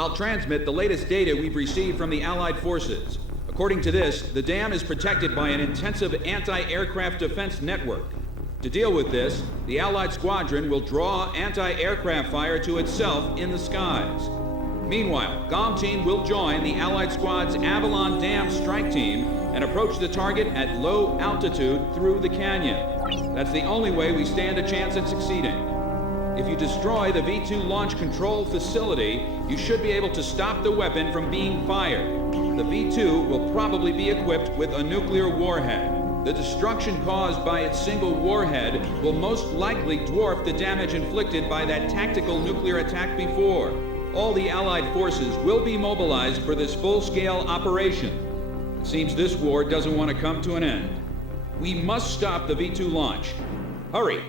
I'll transmit the latest data we've received from the Allied forces. According to this, the dam is protected by an intensive anti-aircraft defense network. To deal with this, the Allied squadron will draw anti-aircraft fire to itself in the skies. Meanwhile, GOM Team will join the Allied squad's Avalon Dam strike team and approach the target at low altitude through the canyon. That's the only way we stand a chance at succeeding. If you destroy the V-2 launch control facility, you should be able to stop the weapon from being fired. The V-2 will probably be equipped with a nuclear warhead. The destruction caused by its single warhead will most likely dwarf the damage inflicted by that tactical nuclear attack before. All the Allied forces will be mobilized for this full-scale operation. It seems this war doesn't want to come to an end. We must stop the V-2 launch. Hurry!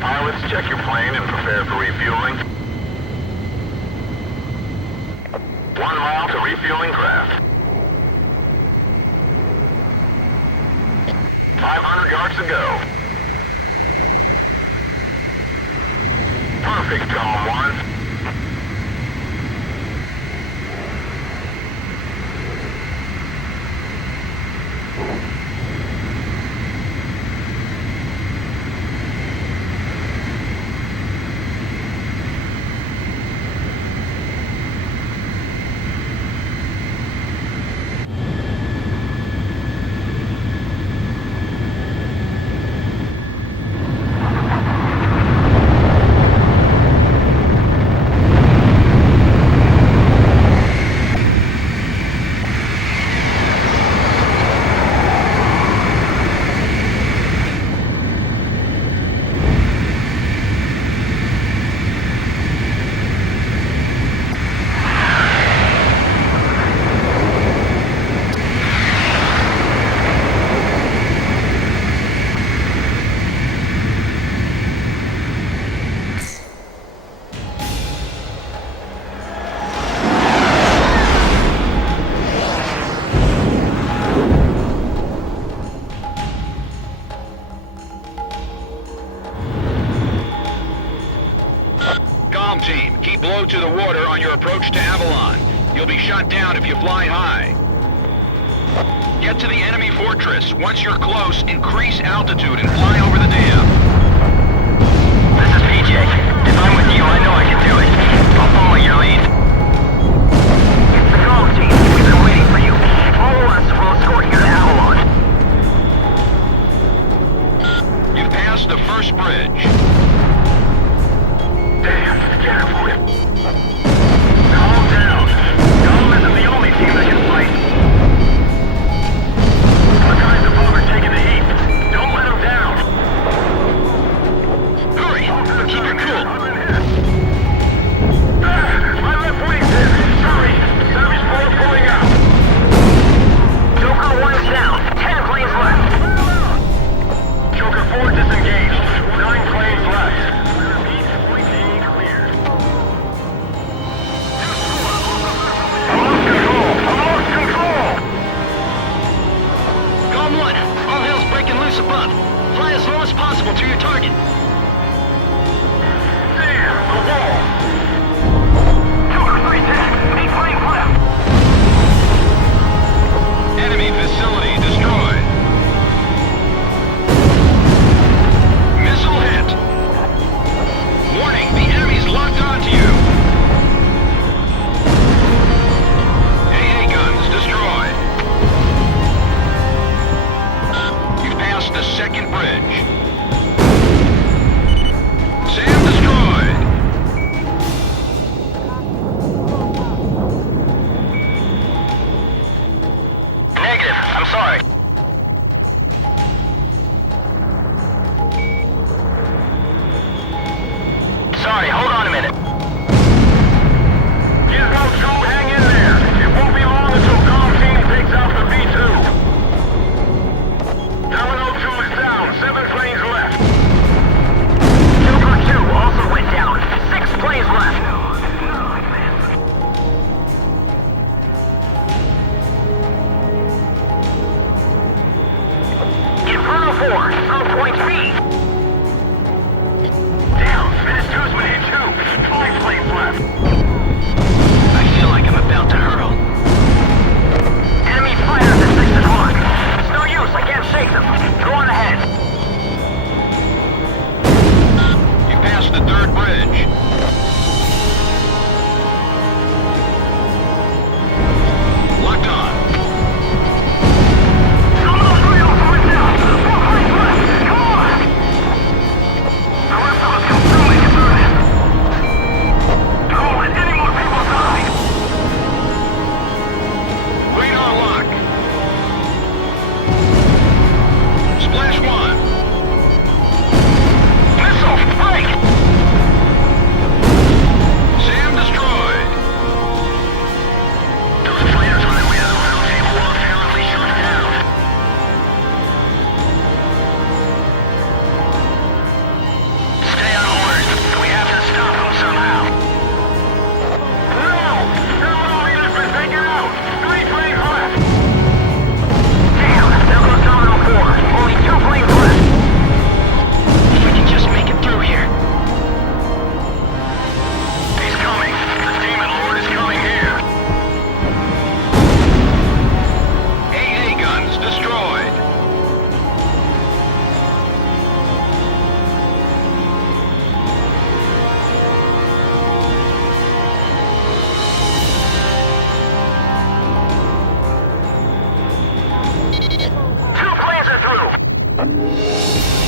Pilots, check your plane and prepare for refueling. 1 mile to refueling craft. 500 yards to go. Perfect, Column 1. Team, keep low to the water on your approach to Avalon. You'll be shot down if you fly high. Get to the enemy fortress. Once you're close, increase altitude and fly over the dam. This is PJ. If I'm with you, I know I can do it. I'll follow your lead. It's the GOM Team. We've been waiting for you. Follow us. We'll escort you to Avalon. You've passed the first bridge. Damn, careful. Calm down. GOM isn't the only team that can fight. Our guys above are taking the heat. Don't let them down. Hurry! Keep your cool. My left wing's hit. Hurry! Savage 4 pulling out. Joker 1 is down. 10 planes left. Joker 4 disengaged. 9 planes left. Above. Fly as low as possible to your target. Damn, the wall! Joker 310, 8 planes left. Enemy facility destroyed. Missile hit. Warning, the enemy's locked onto you. AA guns destroyed. The second bridge. SAM destroyed. Negative. I'm sorry. Sorry, hold on a minute. 4, throw point B. Down, finish two's minute 2. 5 planes left. I feel like I'm about to hurl. Enemy fighters at 6 and 1. It's no use, I can't shake them. Go on ahead. You passed the third bridge. Locked on. Come on, Rio, coming down. 4 planes left. Come on. The rest of us can still make it through this. Don't let any more people die. Radar lock. Splash 1. Missile, break. Sam destroyed. Those fighters on their way to the round table are apparently shut down. Stay on alert. We have to stop them somehow. No! Terminal leader's been taken out! 3 planes left! Damn! There goes Terminal 4. Only 2 planes left. If we can just make it through here. He's coming. The Demon Lord is coming here. AA guns destroyed. Two planes are through!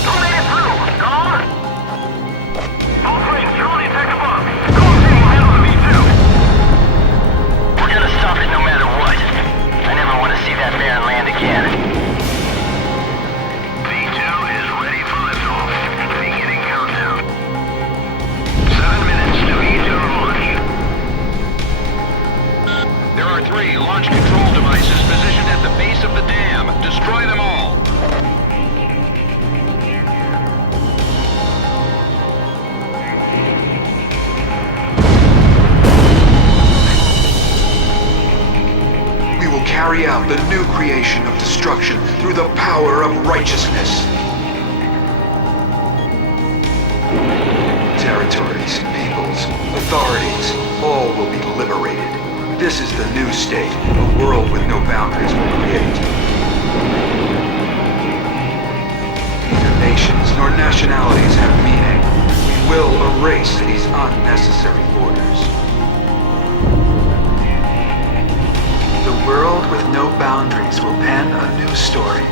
Who made it through? Gone? All planes, Charlie, attack above. Call team will handle the V2. We're gonna stop it no matter what. I never want to see that Baron land again. V2 is ready for liftoff. Beginning countdown. 7 minutes to V2 launch. There are 3 launch control devices positioned at the base of the dam. Destroy them all. We will carry out the new creation of destruction through the power of righteousness. Territories, peoples, authorities, all will be liberated. This is the new state, a world with no boundaries will create. Neither nations nor nationalities have meaning. We will erase these unnecessary borders. The world with no boundaries will pen a new story.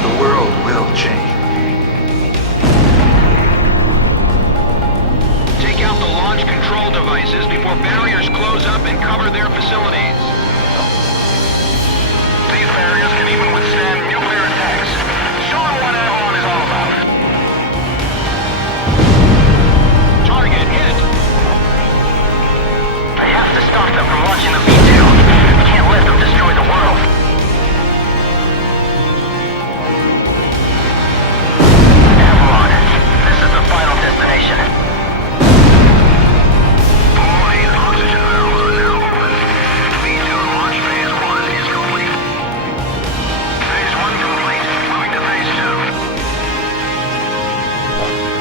The world will change. Take out the launch control devices before barriers close up and cover their facilities. These barriers can even withstand nuclear attacks. Show them what Avalon is all about. Target hit. I have to stop them from launching the V2. We can't let them destroy the world. Avalon, this is the final destination. All main oxygen valves are now open. V2 launch phase 1 is complete. Phase 1 complete. Moving to phase 2.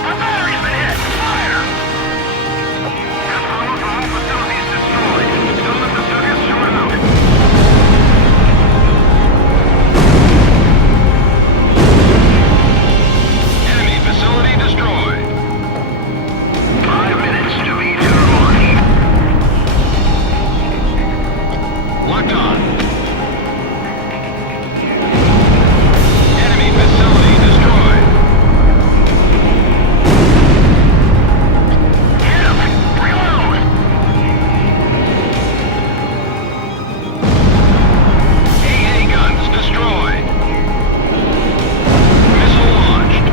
Our battery's been hit! Fire! Have power from all facilities destroyed. Don't let the circuits short out. Enemy facility destroyed. 5 minutes to V2 launch. Locked on. Enemy facility destroyed. Hit him! Reload! AA guns destroyed. Missile launched.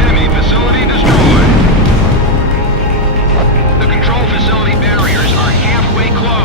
Enemy facility destroyed. The control facility barriers are halfway closed.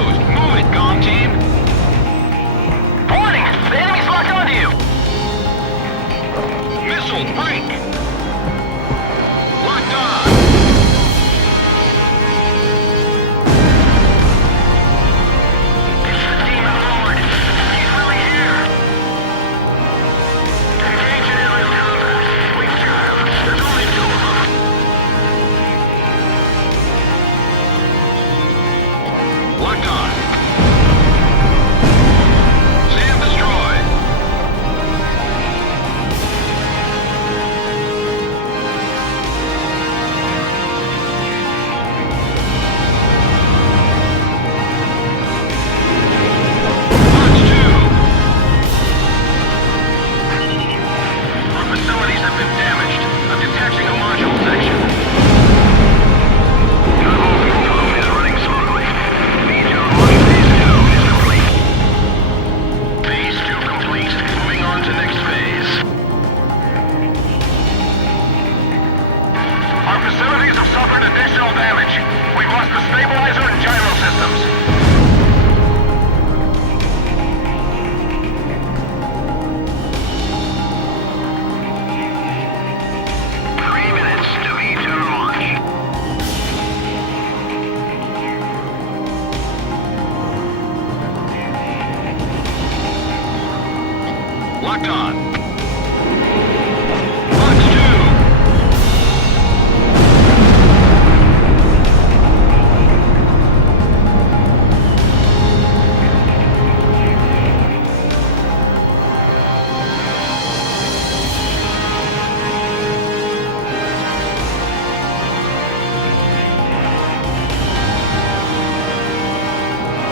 Locked on. Fox 2.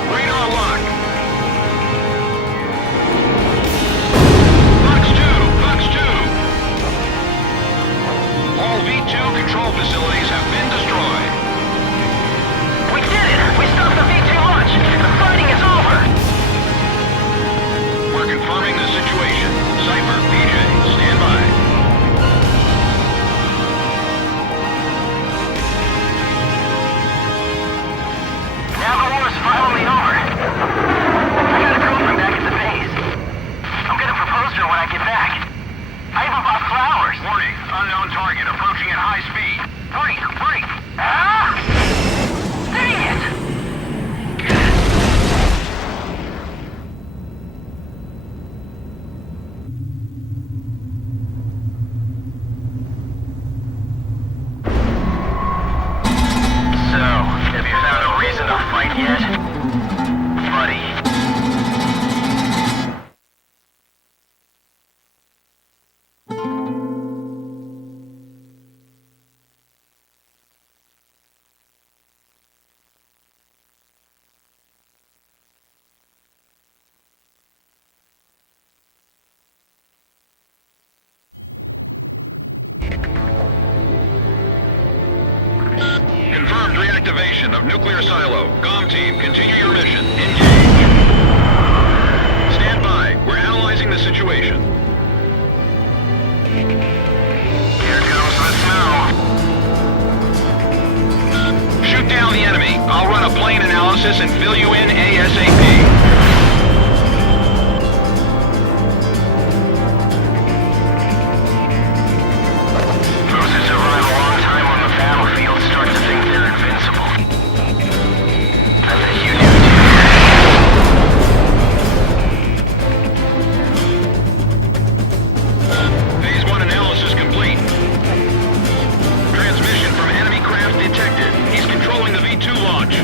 Radar lock. Fox 2, Fox 2. All V2 control facilities have been destroyed. We did it! We stopped the V2 launch! The fighting is over! We're confirming the situation. Cypher, PJ, stand by. Now the war's finally over. I got a girlfriend back at the base. I'm gonna propose to her when I get back. I even bought flowers. Warning, unknown target approaching at high speed. Break! Break! Ah! Dang it! So, have you found a reason to fight yet? Buddy. Confirmed reactivation of nuclear silo. COM team, continue your mission. Engage. Stand by. We're analyzing the situation. Here comes the snow. Shoot down the enemy. I'll run a plane analysis and fill you in ASAP. Those who survive a long time on the battlefield start to think they're invincible. I bet you do too. Phase 1 analysis complete. Transmission from enemy craft detected. He's controlling the V2 launch.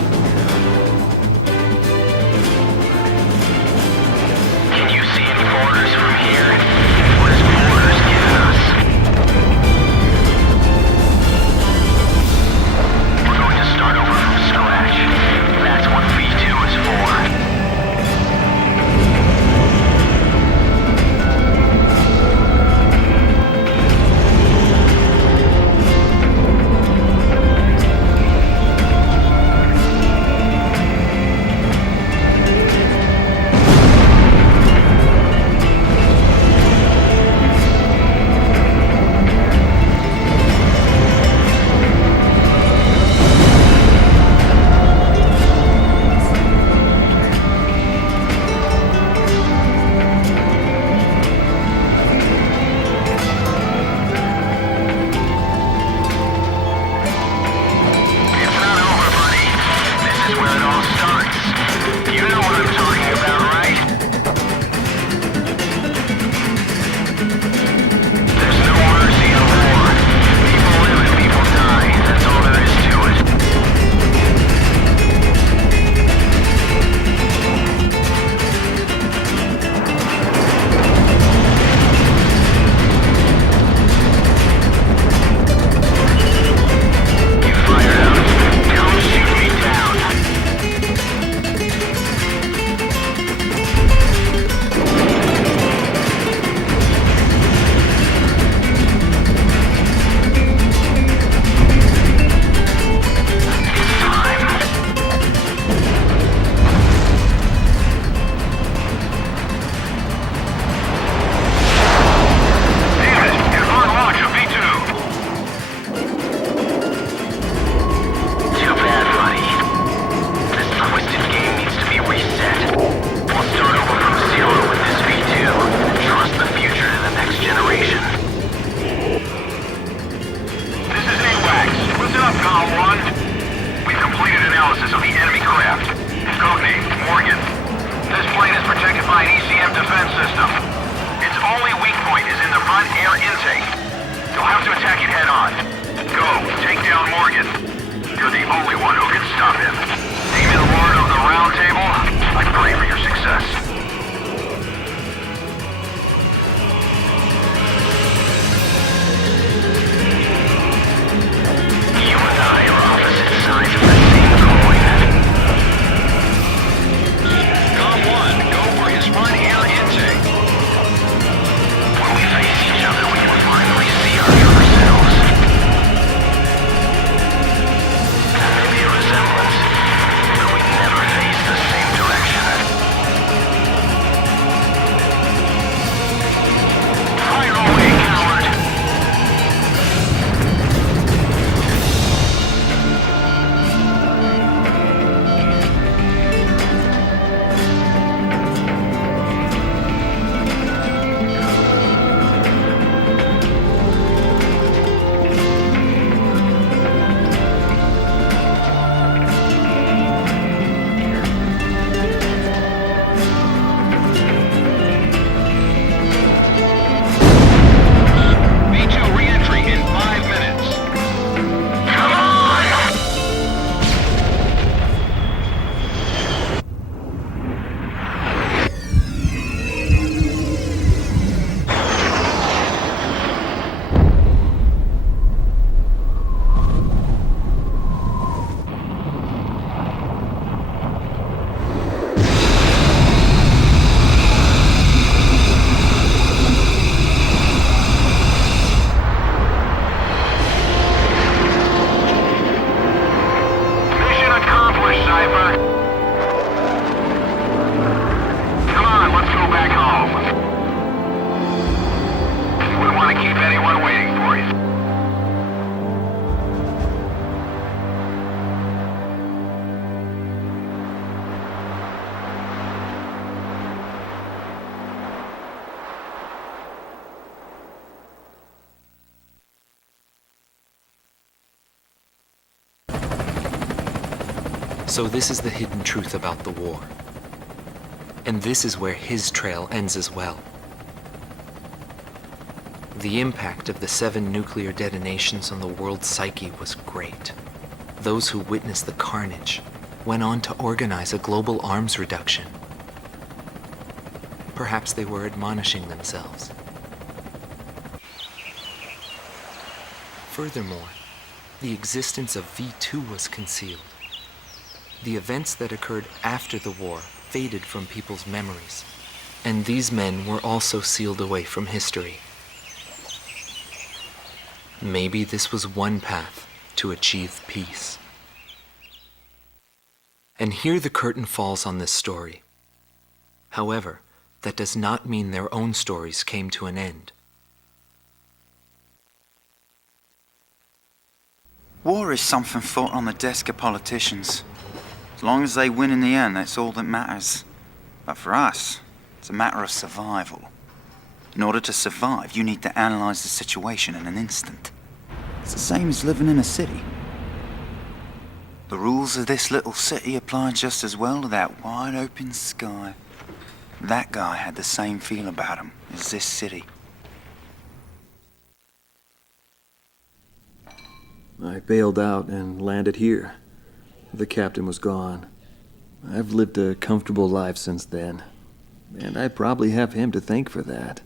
So this is the hidden truth about the war. And this is where his trail ends as well. The impact of the 7 nuclear detonations on the world's psyche was great. Those who witnessed the carnage went on to organize a global arms reduction. Perhaps they were admonishing themselves. Furthermore, the existence of V2 was concealed. The events that occurred after the war faded from people's memories, and these men were also sealed away from history. Maybe this was one path to achieve peace. And here the curtain falls on this story. However, that does not mean their own stories came to an end. War is something fought on the desk of politicians. As long as they win in the end, that's all that matters. But for us, it's a matter of survival. In order to survive, you need to analyze the situation in an instant. It's the same as living in a city. The rules of this little city apply just as well to that wide open sky. That guy had the same feel about him as this city. I bailed out and landed here. The captain was gone. I've lived a comfortable life since then, and I probably have him to thank for that.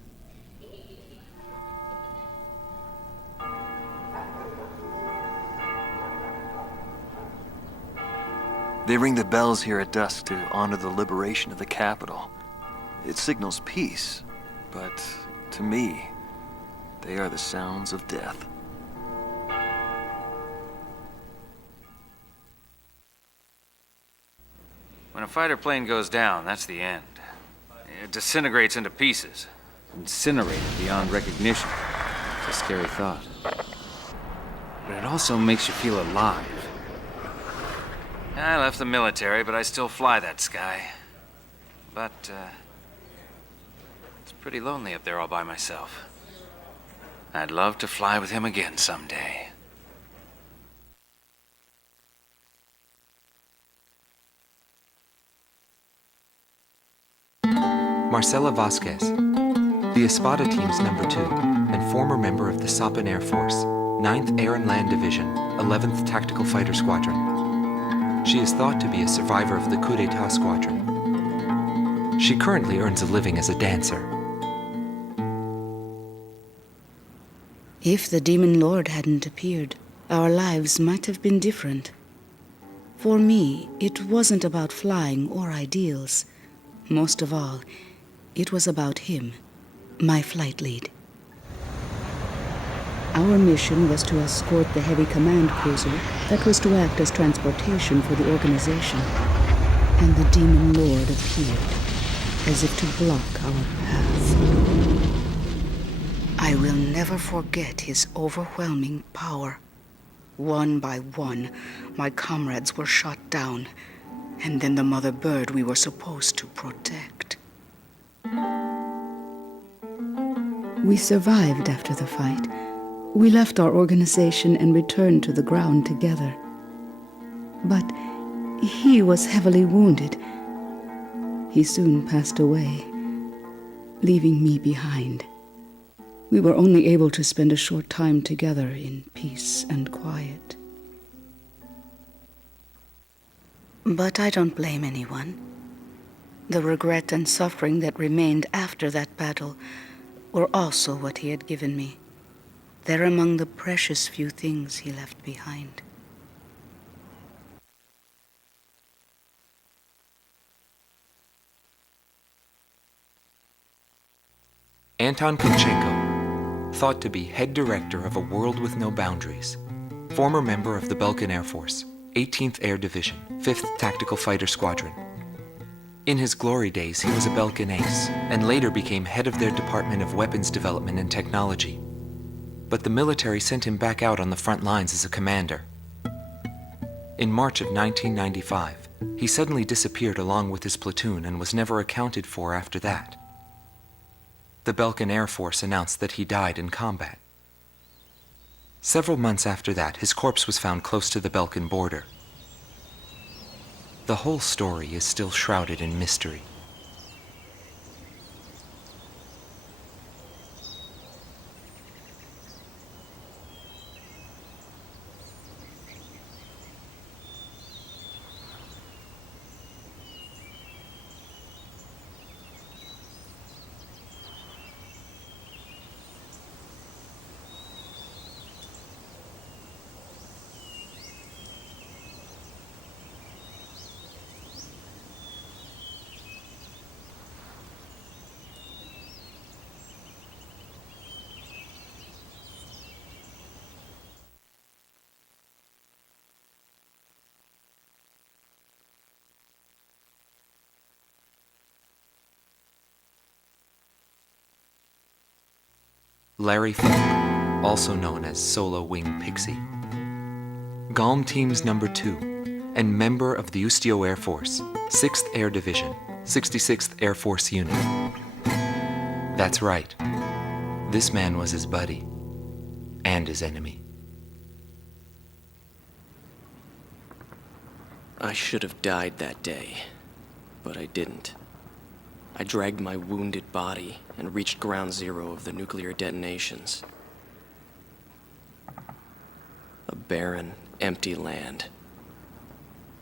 They ring the bells here at dusk to honor the liberation of the capital. It signals peace, but to me, they are the sounds of death. When a fighter plane goes down, that's the end. It disintegrates into pieces. Incinerated beyond recognition. It's a scary thought. But it also makes you feel alive. I left the military, but I still fly that sky. But, it's pretty lonely up there all by myself. I'd love to fly with him again someday. Marcela Vasquez, the Espada team's number 2 and former member of the Sapan Air Force, 9th Air and Land Division, 11th Tactical Fighter Squadron. She is thought to be a survivor of the coup d'etat squadron. She currently earns a living as a dancer. If the Demon Lord hadn't appeared, our lives might have been different. For me, it wasn't about flying or ideals. Most of all, it was about him, my flight lead. Our mission was to escort the heavy command cruiser that was to act as transportation for the organization. And the Demon Lord appeared, as if to block our path. I will never forget his overwhelming power. One by one, my comrades were shot down, and then the mother bird we were supposed to protect. We survived after the fight. We left our organization and returned to the ground together. But he was heavily wounded. He soon passed away, leaving me behind. We were only able to spend a short time together in peace and quiet. But I don't blame anyone. The regret and suffering that remained after that battle were also what he had given me. They're among the precious few things he left behind. Anton Kunchenko, thought to be head director of A World with No Boundaries, former member of the Belkan Air Force, 18th Air Division, 5th Tactical Fighter Squadron. In his glory days, he was a Belkan ace, and later became head of their Department of Weapons Development and Technology. But the military sent him back out on the front lines as a commander. In March of 1995, he suddenly disappeared along with his platoon and was never accounted for after that. The Belkan Air Force announced that he died in combat. Several months after that, his corpse was found close to the Belkan border. The whole story is still shrouded in mystery. Larry Falk, also known as Solo Wing Pixie. GALM Team's number 2, and member of the Ustio Air Force, 6th Air Division, 66th Air Force Unit. That's right. This man was his buddy, and his enemy. I should have died that day, but I didn't. I dragged my wounded body and reached ground zero of the nuclear detonations. A barren, empty land.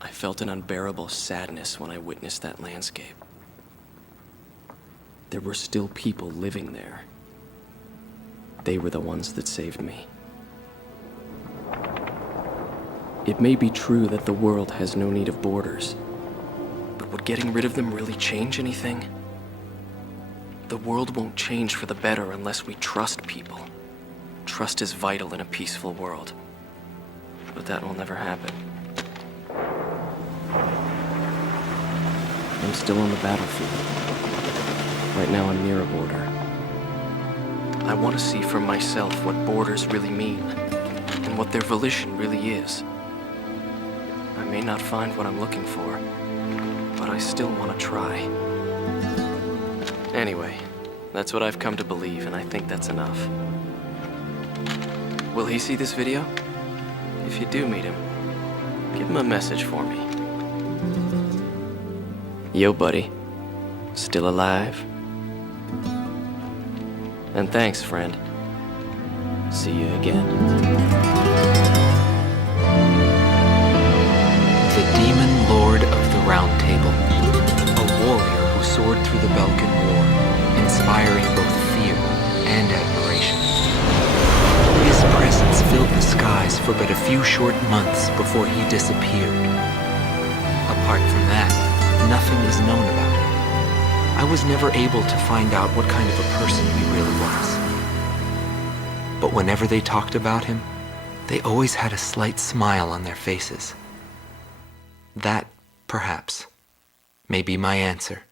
I felt an unbearable sadness when I witnessed that landscape. There were still people living there. They were the ones that saved me. It may be true that the world has no need of borders, but would getting rid of them really change anything? The world won't change for the better unless we trust people. Trust is vital in a peaceful world. But that will never happen. I'm still on the battlefield. Right now I'm near a border. I want to see for myself what borders really mean, and what their volition really is. I may not find what I'm looking for, but I still want to try. Anyway, that's what I've come to believe, and I think that's enough. Will he see this video? If you do meet him, give him a message for me. Yo, buddy. Still alive? And thanks, friend. See you again. The Demon Lord of the Round Table. A warrior who soared through the Belkan War, inspiring both fear and admiration. His presence filled the skies for but a few short months before he disappeared. Apart from that, nothing is known about him. I was never able to find out what kind of a person he really was. But whenever they talked about him, they always had a slight smile on their faces. That, perhaps, may be my answer.